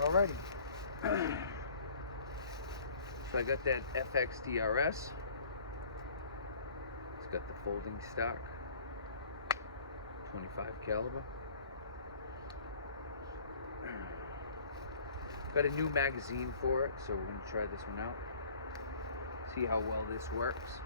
Alrighty. So I got that FX DRS. It's got the folding stock, 25 caliber. Got a new magazine for it, so we're going to try this one out. See how well this works.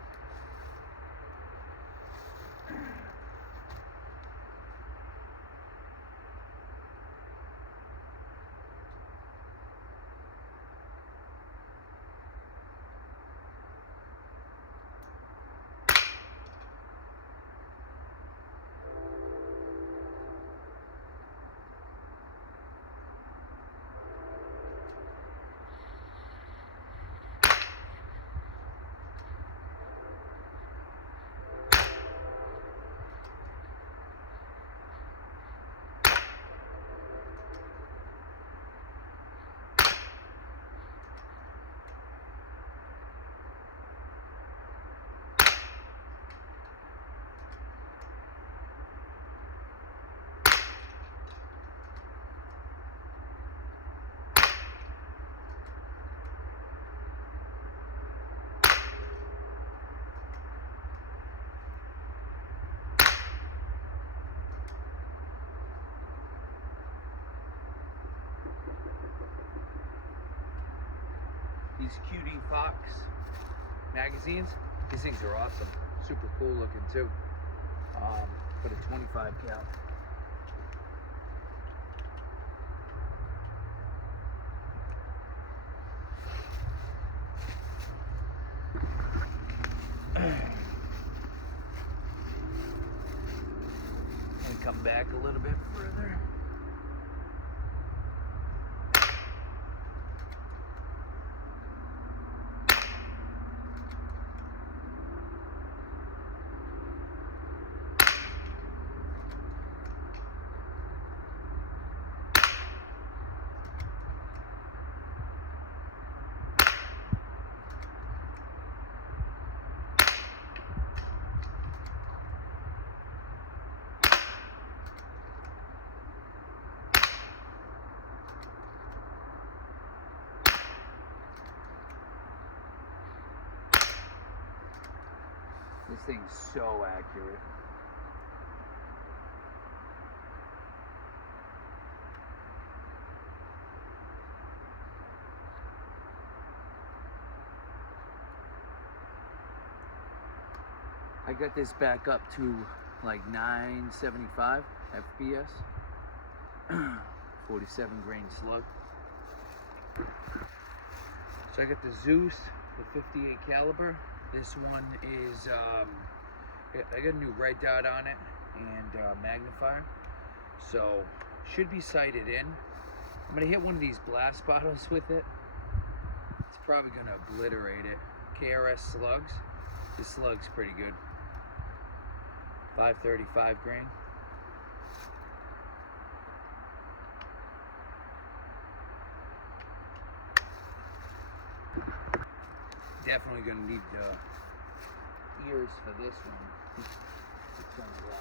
These QD Fox magazines, these things are awesome. Super cool looking too. For the 25 cal. And come back a little bit further. This thing's so accurate. I got this back up to like 975 FPS, 47 grain slug. So I got the Zeus, the 58 caliber. This one is, I got a new red dot on it and magnifier. So should be sighted in. I'm gonna hit one of these blast bottles with it. It's probably gonna obliterate it. KRS slugs. This slug's pretty good. 535 grain. Definitely gonna need ears for this one. It's gonna loud.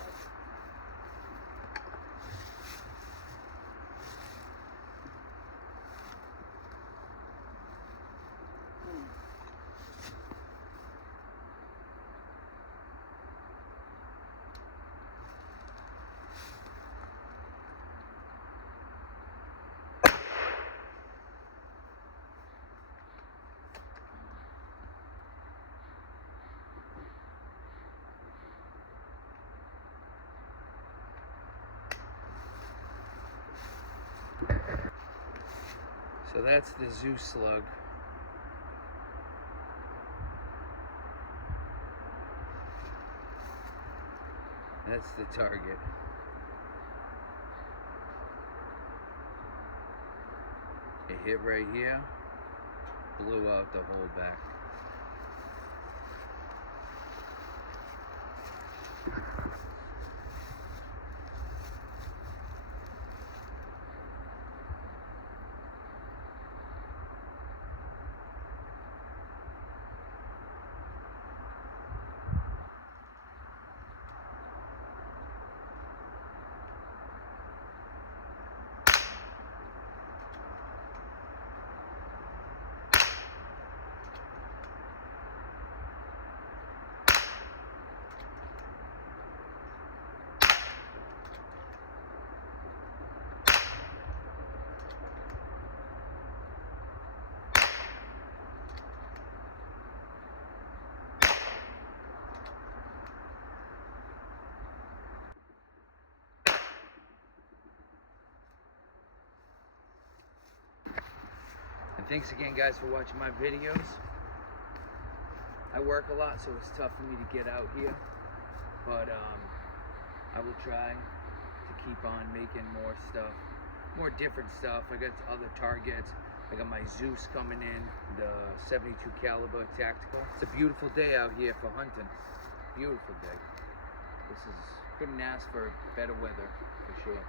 So that's the Zeus slug. That's the target. It hit right here, blew out the whole back. Thanks again, guys, for watching my videos. I work a lot, so it's tough for me to get out here, but I will try to keep on making more stuff, more different stuff. I got other targets. I got my Zeus coming in, the 72 caliber tactical. It's a beautiful day out here for hunting. Beautiful day. Couldn't ask for better weather, for sure.